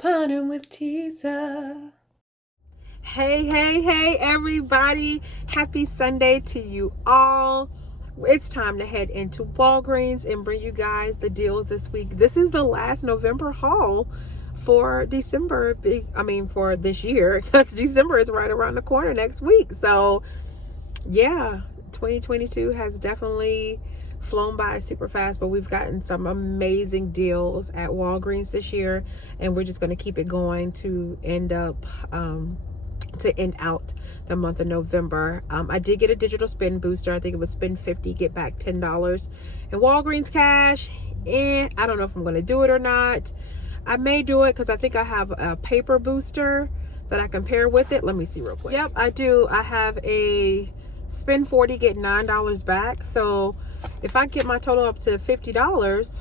Couponing with Tisa. Hey, everybody. Happy Sunday to you all. It's time to head into Walgreens and bring you guys the deals this week. This is the last November haul for December. For this year, because December is right around the corner next week. So, yeah, 2022 has definitely flown by super fast, but we've gotten some amazing deals at Walgreens this year, and we're just going to keep it going to end out the month of November. I did get a digital spend booster. I think it was spend 50, get back $10 in Walgreens cash. I don't know if I'm going to do it or not. I may do it because I think I have a paper booster that I can pair with it. Let me see real quick. Yep, I do. I have a spend 40, get $9 back. So if I get my total up to $50,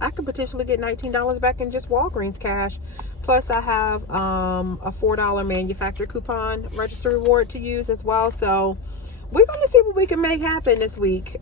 I could potentially get $19 back in just Walgreens cash. Plus, I have a $4 manufacturer coupon register reward to use as well. So we're going to see what we can make happen this week.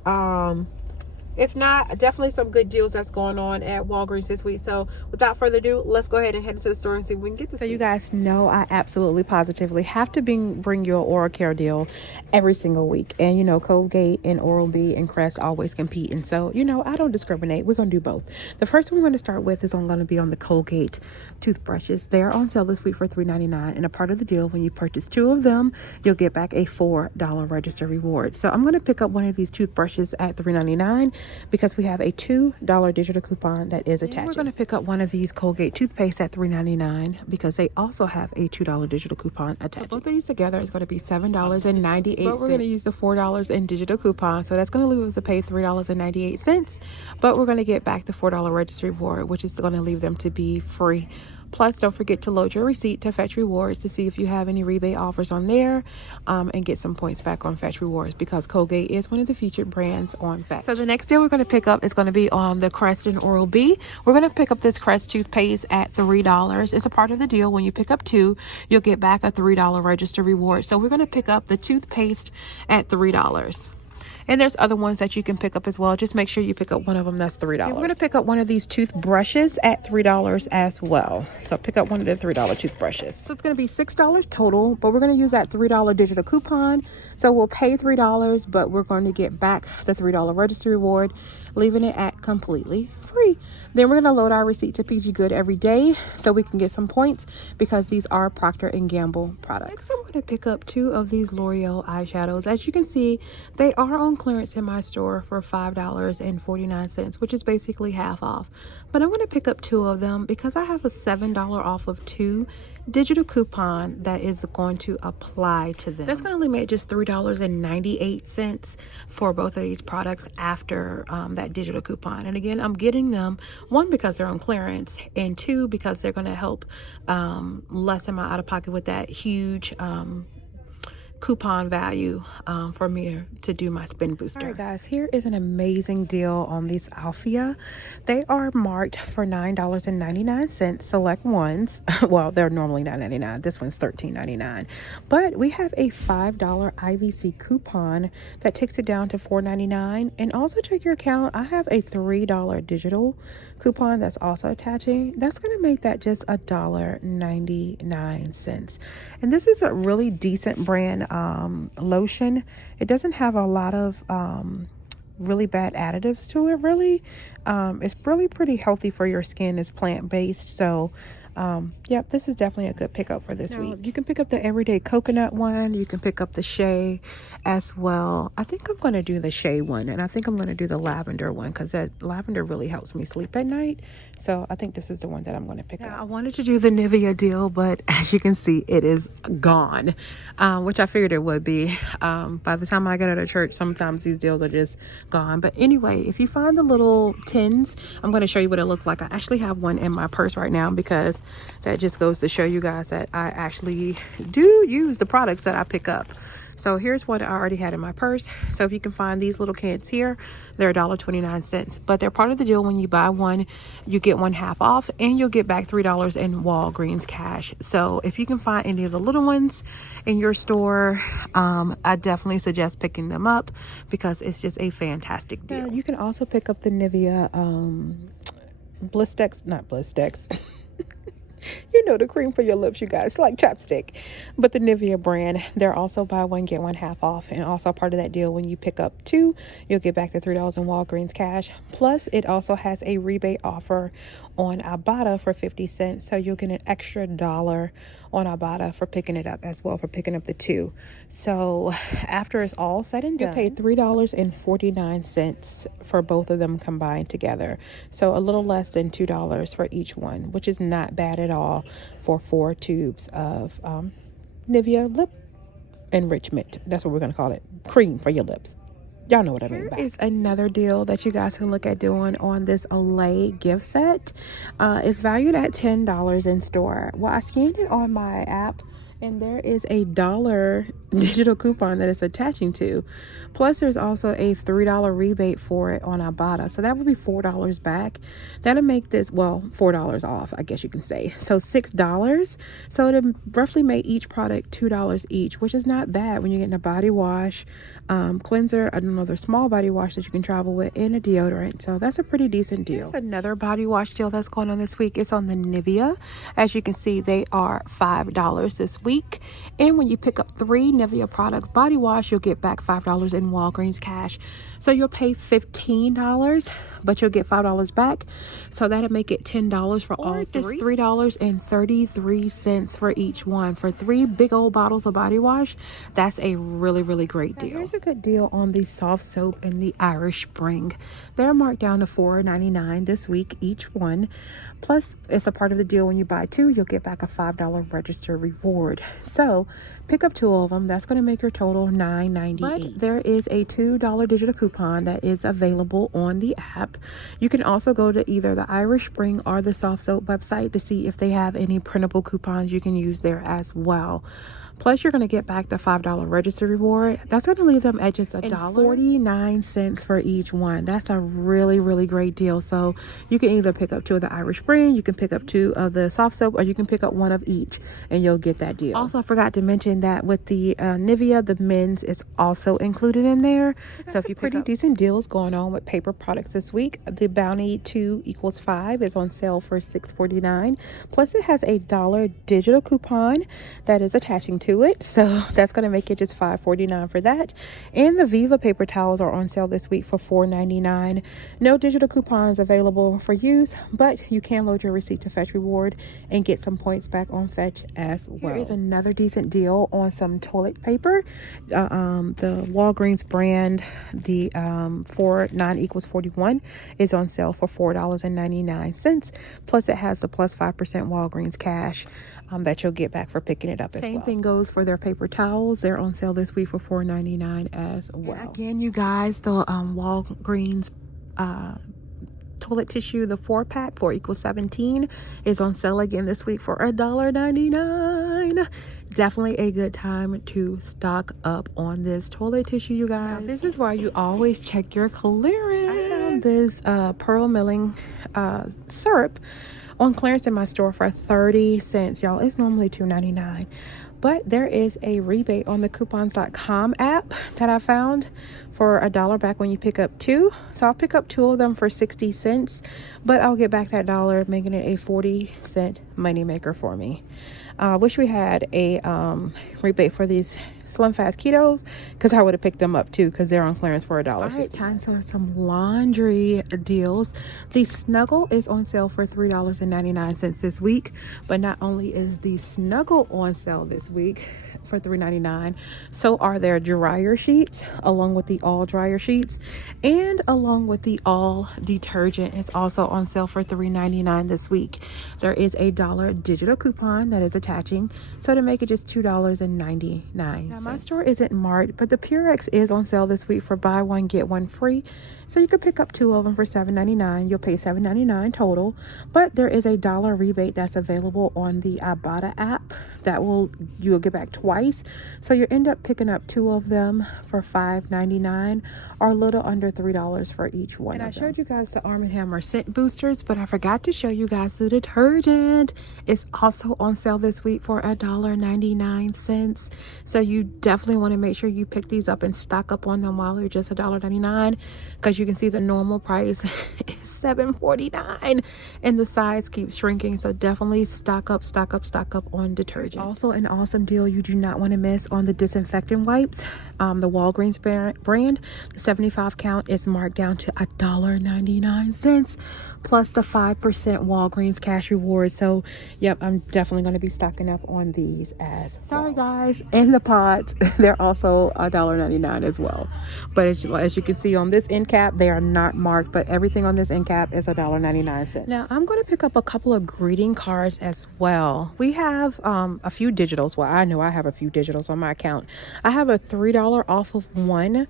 If not, definitely some good deals that's going on at Walgreens this week. So without further ado, let's go ahead and head into the store and see if we can get this. So you guys know I absolutely positively have to bring you an oral care deal every single week. And you know, Colgate and Oral-B and Crest always compete. And so, you know, I don't discriminate. We're going to do both. The first one we're going to start with is going to be on the Colgate toothbrushes. They're on sale this week for $3.99. And a part of the deal, when you purchase 2 of them, you'll get back a $4 register reward. So I'm going to pick up one of these toothbrushes at $3.99 because we have a $2 digital coupon that is attached. We're going to pick up one of these Colgate toothpaste at $3.99 because they also have a $2 digital coupon attached. So both of these together is going to be $7.98. But we're going to use the $4 in digital coupon. So that's going to leave us to pay $3.98. But we're going to get back the $4 registry reward, which is going to leave them to be free. Plus, don't forget to load your receipt to Fetch Rewards to see if you have any rebate offers on there, and get some points back on Fetch Rewards because Colgate is one of the featured brands on Fetch. So the next deal we're going to pick up is going to be on the Crest and Oral-B. We're going to pick up this Crest toothpaste at $3. It's a part of the deal. When you pick up 2, you'll get back a $3 register reward. So we're going to pick up the toothpaste at $3. And there's other ones that you can pick up as well. Just make sure you pick up one of them that's $3. And we're going to pick up one of these toothbrushes at $3 as well. So pick up one of the $3 toothbrushes. So it's going to be $6 total, but we're going to use that $3 digital coupon. So we'll pay $3, but we're going to get back the $3 register reward, leaving it at completely free. Then we're going to load our receipt to PG Good every day so we can get some points because these are Procter & Gamble products. Next, I'm going to pick up 2 of these L'Oreal eyeshadows. As you can see, they are on clearance in my store for $5.49, which is basically half off. But I'm going to pick up 2 of them because I have a $7 off of 2 digital coupon that is going to apply to them. That's going to leave me at just $3.98 for both of these products after that digital coupon. And again, I'm getting them, 1, because they're on clearance, and 2, because they're going to help lessen my out-of-pocket with that huge coupon value for me to do my spin booster. All right, guys, here is an amazing deal on these Alphia. They are marked for $9.99, select ones. Well, they're normally $9.99. This one's $13.99. But we have a $5 IVC coupon that takes it down to $4.99. And also check your account. I have a $3 digital coupon that's also attaching. That's going to make that just $1.99. And this is a really decent brand lotion. It doesn't have a lot of really bad additives to it, really. It's really pretty healthy for your skin. It's plant-based. So yeah, this is definitely a good pickup for this week. You can pick up the everyday coconut one. You can pick up the shea as well. I think I'm going to do the shea one, and I think I'm going to do the lavender one because that lavender really helps me sleep at night. So I think this is the one that I'm going to pick up. I wanted to do the Nivea deal, but as you can see, it is gone, which I figured it would be. By the time I get out of church, sometimes these deals are just gone. But anyway, if you find the little tins, I'm going to show you what it looks like. I actually have one in my purse right now because that just goes to show you guys that I actually do use the products that I pick up. So here's what I already had in my purse. So if you can find these little cans here, they're $1.29, but they're part of the deal. When you buy one, you get one half off, and you'll get back $3 in Walgreens cash. So if you can find any of the little ones in your store, I definitely suggest picking them up because it's just a fantastic deal. You can also pick up the Nivea Blistex, not Blistex. You know, the cream for your lips, you guys, like chapstick. But the Nivea brand, they're also buy one get one half off, and also part of that deal, when you pick up two, you'll get back the $3 in Walgreens cash. Plus it also has a rebate offer on Ibotta for 50 cents, so you'll get an extra $1 on Ibotta for picking it up as well, for picking up the two. So after it's all said and done, you pay $3.49 for both of them combined together, so a little less than $2 for each one, which is not bad at all for 4 tubes of Nivea lip enrichment. That's what we're going to call it, cream for your lips. Y'all know what I mean. Here is another deal that you guys can look at doing on this Olay gift set. It's valued at $10 in store. Well, I scanned it on my app, and there is a $1 digital coupon that it's attaching to. Plus there's also a $3 rebate for it on Ibotta, so that would be $4 back. That'll make this, well, $4 off, I guess you can say, so $6. So it'll roughly make each product $2 each, which is not bad when you're getting a body wash, cleanser, another small body wash that you can travel with, and a deodorant. So that's a pretty decent deal. There's another body wash deal that's going on this week. It's on the Nivea. As you can see, they are $5 this week, and when you pick up 3 Nivea products body wash, you'll get back $5 in Walgreens cash. So you'll pay $15, but you'll get $5 back, so that'll make it $10 for all 3. Just $3.33 for each one for 3 big old bottles of body wash. That's a really great deal. Now, here's a good deal on the soft soap and the Irish Spring. They're marked down to $4.99 this week each one. Plus it's a part of the deal, when you buy 2, you'll get back a $5 register reward. So pick up 2 of them. That's going to make your total $9.98. But there is a $2 digital coupon that is available on the app. You can also go to either the Irish Spring or the soft soap website to see if they have any printable coupons you can use there as well. Plus you're going to get back the $5 register reward. That's going to leave them at just $1.49 for each one. That's a really great deal. So you can either pick up 2 of the Irish Spring, you can pick up 2 of the soft soap, or you can pick up 1 of each, and you'll get that deal. Also, I forgot to mention that with the Nivea, the men's is also included in there. So if you pick up decent deals going on with paper products this week, the Bounty 2 = 5 is on sale for $6.49. Plus it has a $1 digital coupon that is attaching to it, so that's going to make it just $5.49 for that. And the Viva paper towels are on sale this week for $4.99. No digital coupons available for use, but you can load your receipt to Fetch reward and get some points back on Fetch as well. Here is another decent deal on some toilet paper. The Walgreens brand, the 4 9 = 41 is on sale for $4.99. Plus it has the plus 5% Walgreens cash that you'll get back for picking it up as well. Same thing goes for their paper towels. They're on sale this week for $4.99 as well. And again, you guys, the Walgreens toilet tissue, the 4-pack, 4 = 17, is on sale again this week for $1.99. Definitely a good time to stock up on this toilet tissue, you guys. Now, this is why you always check your clearance. I found this pearl milling syrup on clearance in my store for 30 cents, y'all. It's normally $2.99, but there is a rebate on the coupons.com app that I found for $1 back when you pick up 2. So I'll pick up 2 of them for 60 cents, but I'll get back that $1, making it a 40-cent money maker for me. I wish we had a rebate for these Slim Fast Ketos, because I would have picked them up too, because they're on clearance for $1. All right, time for some laundry deals. The Snuggle is on sale for $3.99 this week, but not only is the Snuggle on sale this week for $3.99, so are their dryer sheets, along with the all dryer sheets, and along with the all detergent is also on sale for $3.99 this week. There is a $1 digital coupon that is attaching, so to make it just $2.99. Now, my store isn't marked, but the Purex is on sale this week for buy one get one free. So you could pick up 2 of them for $7.99. You'll pay $7.99 total, but there is a $1 rebate that's available on the Ibotta app that you'll get back twice. So you end up picking up 2 of them for $5.99, or a little under $3 for each one. And I showed you guys the Arm & Hammer scent boosters, but I forgot to show you guys the detergent. It's also on sale this week for $1.99. So you definitely want to make sure you pick these up and stock up on them while they're just $1.99, because you can see the normal price is $7.49 and the size keeps shrinking. So definitely stock up on detergent. There's also an awesome deal you do not want to miss on the disinfectant wipes. The Walgreens brand, the 75 count is marked down to $1.99 plus the 5% Walgreens cash reward. So yep, I'm definitely going to be stocking up on these as well. Sorry guys, and the pods, they're also $1.99 as well. But as you can see on this end cap, they are not marked, but everything on this end cap is $1.99. Now I'm going to pick up a couple of greeting cards as well. We have a few digitals. Well, I know I have a few digitals on my account. I have a $3 off of one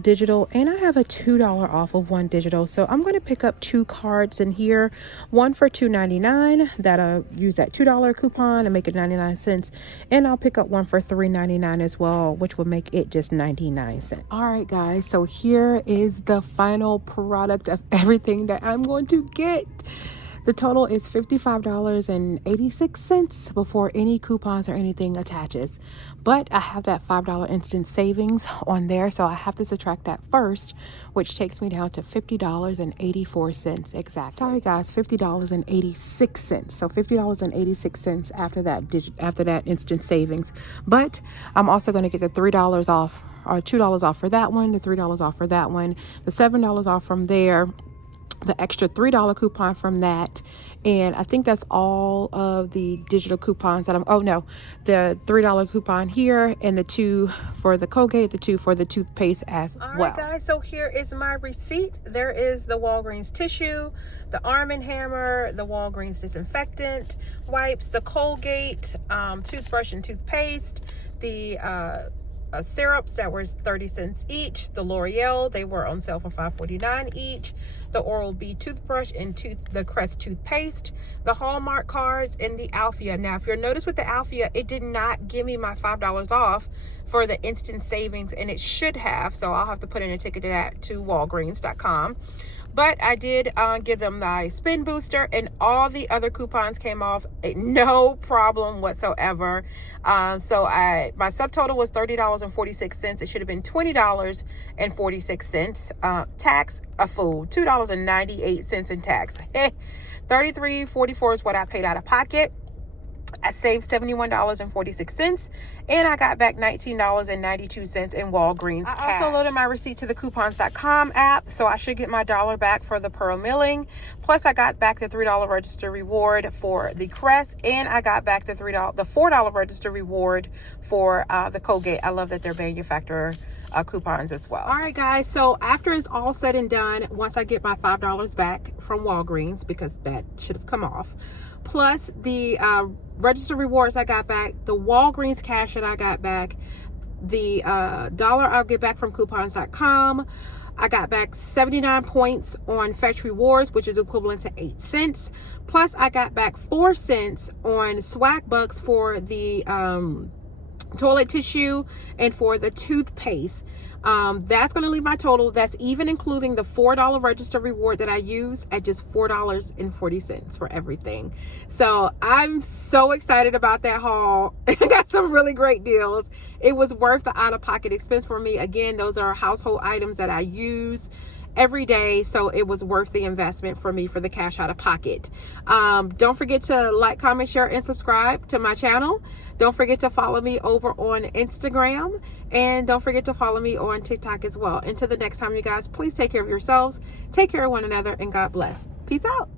digital, and I have a $2 off of one digital. So I'm going to pick up 2 cards in here, one for $2.99 that I'll use that $2 coupon and make it 99 cents, and I'll pick up one for $3.99 as well, which will make it just 99 cents. All right guys, so here is the final product of everything that I'm going to get. The total is $55.86 before any coupons or anything attaches. But I have that $5 instant savings on there, so I have to subtract that first, which takes me down to $50.84 exactly. Sorry guys, $50.86. So $50.86 after that instant savings. But I'm also going to get the $3 off, or $2 off for that one, the $3 off for that one, the $7 off from there, the extra $3 coupon from that, and I think that's all of the digital coupons that the $3 coupon here, and the 2 for the Colgate, the 2 for the toothpaste as well. All right guys, so here is my receipt. There is the Walgreens tissue, the Arm & Hammer, the Walgreens disinfectant wipes, the Colgate toothbrush and toothpaste, the syrups that were 30 cents each, the L'Oreal, they were on sale for $5.49 each, the Oral-B toothbrush and the Crest toothpaste, the Hallmark cards, and the Alfea. Now if you'll notice with the Alfea, it did not give me my $5 off for the instant savings, and it should have, so I'll have to put in a ticket to Walgreens.com. But I did give them my spin booster, and all the other coupons came off, no problem whatsoever. So my subtotal was $30.46. It should have been $20.46. Tax, a fool, $2.98 in tax. $33.44 is what I paid out of pocket. I saved $71.46, and I got back $19.92 in Walgreens cash. I also loaded my receipt to the coupons.com app, so I should get my $1 back for the Pearl Milling. Plus, I got back the $3 register reward for the Crest, and I got back the $4 register reward for the Colgate. I love that they're manufacturer coupons as well. All right, guys. So after it's all said and done, once I get my $5 back from Walgreens, because that should have come off, plus the register rewards I got back, the Walgreens cash that I got back, the $1 I'll get back from coupons.com. I got back 79 points on Fetch Rewards, which is equivalent to 8 cents. Plus, I got back 4 cents on Swag Bucks for the toilet tissue and for the toothpaste. That's going to leave my total. That's even including the $4 register reward that I use at just $4.40 for everything. So I'm so excited about that haul. I got some really great deals. It was worth the out-of-pocket expense for me. Again, those are household items that I use every day, so it was worth the investment for me for the cash out of pocket. Don't forget to like, comment, share, and subscribe to my channel. Don't forget to follow me over on Instagram, and don't forget to follow me on TikTok as well. Until the next time, you guys, please take care of yourselves, take care of one another, and God bless. Peace out.